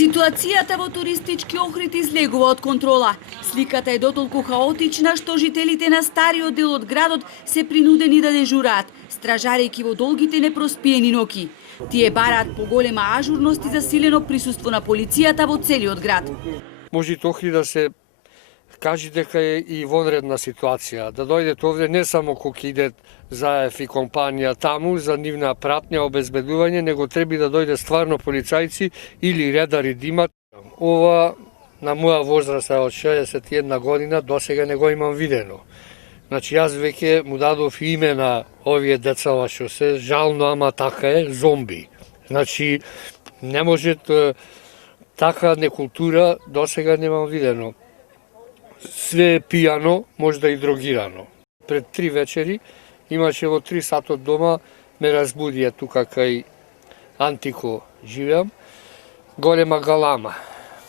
Ситуацијата во туристички Охрид излегува од контрола. Сликата е дотолку хаотична што жителите на стариот дел од градот се принудени да дежураат, стражарејќи во долгите непроспиени ноќи. Тие бараат поголема ажурност и засилено присуство на полицијата во целиот град. Може Охрид да се кажи дека е и вонредна ситуација, да дојдете овде не само кога идет Заев и компанија таму за нивна пратња, обезбедување, него треба да дојде стварно полицајци или редари да имат. Ова на моја возраст од 61 година досега не го имам видено. Значи јас веќе му дадов име на овие деца што се жално, ама така е, зомби. Значи не може така некултура досега немам видено. Све е пијано, можда и дрогирано. Пред 3 вечери имаше во 3 сат од дома, ме разбудија тука кај Антико живеам, голема галама.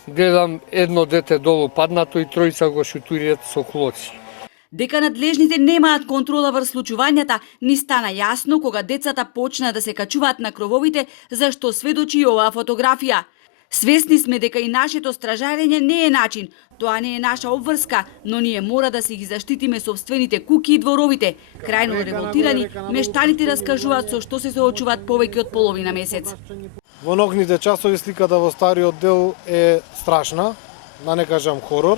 Гледам едно дете долу паднато и тројца го шутуриат со клоци. Дека надлежните немаат контрола врз случувањата, ни стана јасно кога децата почна да се качуваат на крововите, зашто сведочи и оваа фотографија. Свесни сме дека и нашето стражарење не е начин, тоа не е наша обврска, но ние мора да си ги заштитиме собствените куки и дворовите. Крајно револтирани, мештаните раскажуваат со што се соочуваат повеќе од половина месец. Во ноќните часови сликата во стариот дел е страшна, да не кажам хорор.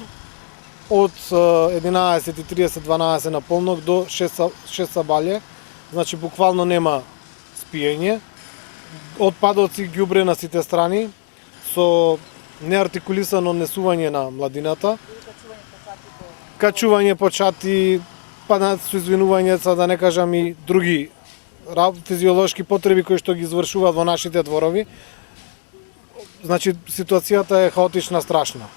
Од 11:30-12 на полнок до 6 сабаље, значи буквално нема спиење. Отпадоци ѓубре на сите страни, со неартикулисано несување на младината, качување по чати, па со извинување, да не кажам и други физиолошки потреби кои што ги извршуваат во нашите дворови. Значи ситуацијата е хаотична, страшна.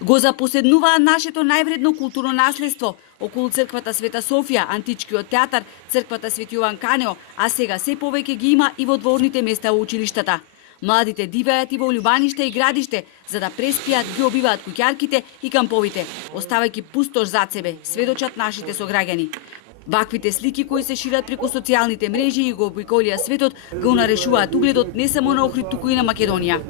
Го запоседнуваа нашето највредно културно наследство околу црквата Света Софија, античкиот театар, црквата Свети Јован Канео, а сега се повеќе ги има и во дворните места во училиштата. Младите дивеат и во љубаниште и градиште, за да преспијат, ги обиваат куќарките и камповите, оставајќи пустош зад себе, сведочат нашите сограѓани. Ваквите слики кои се шират преку социјалните мрежи и го обиколија светот, го нарешуваат угледот не само на Охрид, туку и на Македонија.